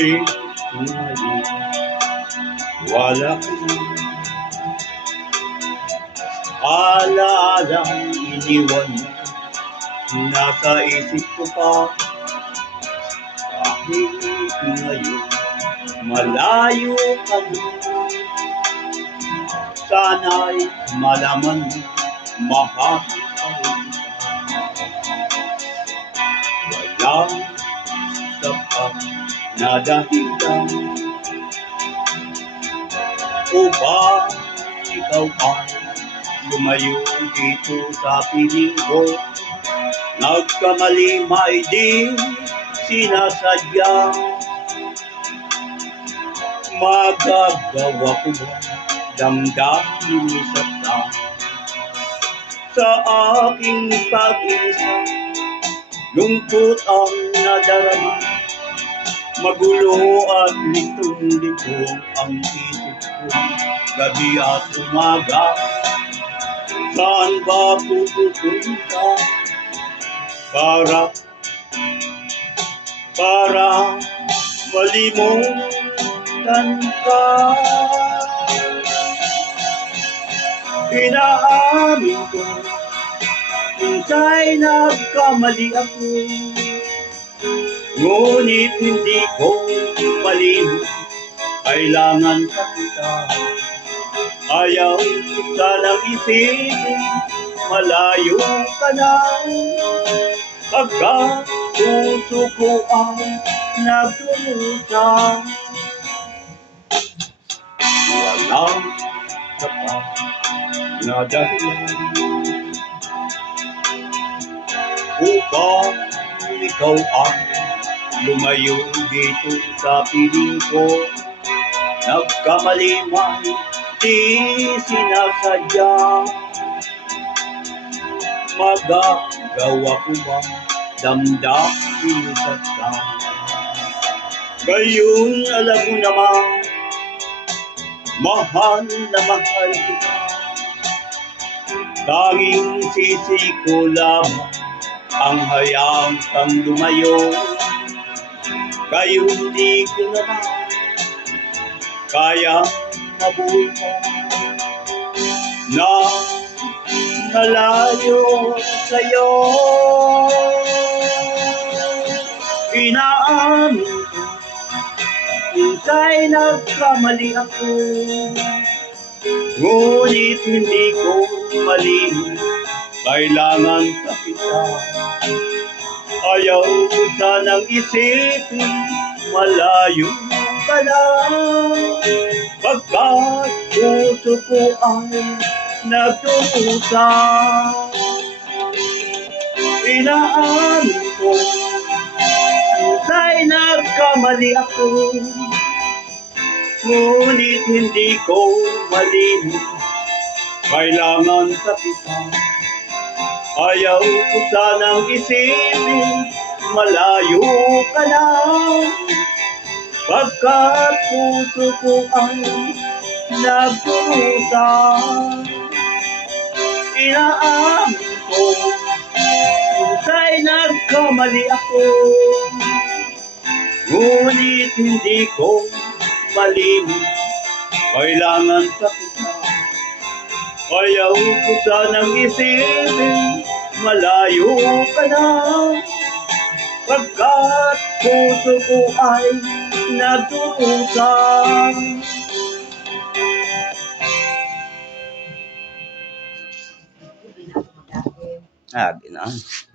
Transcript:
Bakit ngayon wala ka na? Alaalang iniwan mo, nasa isip ko pa. Bakit ngayon malayo ka na? Sana'y malaman mo, mahal pa rin kita. Walang sapat na dahilan upang ikaw ay lumayo dito sa piling ko. Nagkamali may di sinasadya. Magagawa ko ba damdamin sa sa aking pag-isa? Lungkot ang nadarama, magulo at litong-lito ang isip ko gabi at umaga. Saan ba pupunta para malimutan ka? Inaamin ko, minsa'y nagkamali ako, ngunit hindi ko malimot, kailangan ka kita. Ayaw ko sanang isipin, malayo ka na, pagkat puso ko ay nagdurusa. Walang sapat na dahilan upang ikaw ay lumayo dito sa piling ko. Nagkamali man di sinasadya. Magagawa ko ba damdamin sa ngayon alam mo naman, mahal na mahal kita. Tanging sisi ko lamang ang hayang kang lumayo. Gayon di ko naman kaya mabuhay na malayo sa'yo. Inaamin ko, minsa'y nagkamali ako, ngunit hindi ko malimot, kailangan ka kita. Ayaw ko sanang isipin, malayo ka na, pagkat puso ko ay nagdurusa. Inaamin ko, minsa'y nagkamali ako, ngunit hindi ko malimot, kailangan ka kita. Ayaw ko sanang isipin, malayo ka na, pagkat puso ko ay nagdurusa. Inaamin ko, minsa'y nagkamali ako, ngunit hindi ko malimot, kailangan ka kita. Ayaw ko sanang isipin, malayo ka na, pagkat puso ko ay nagdurusa. Sabi na.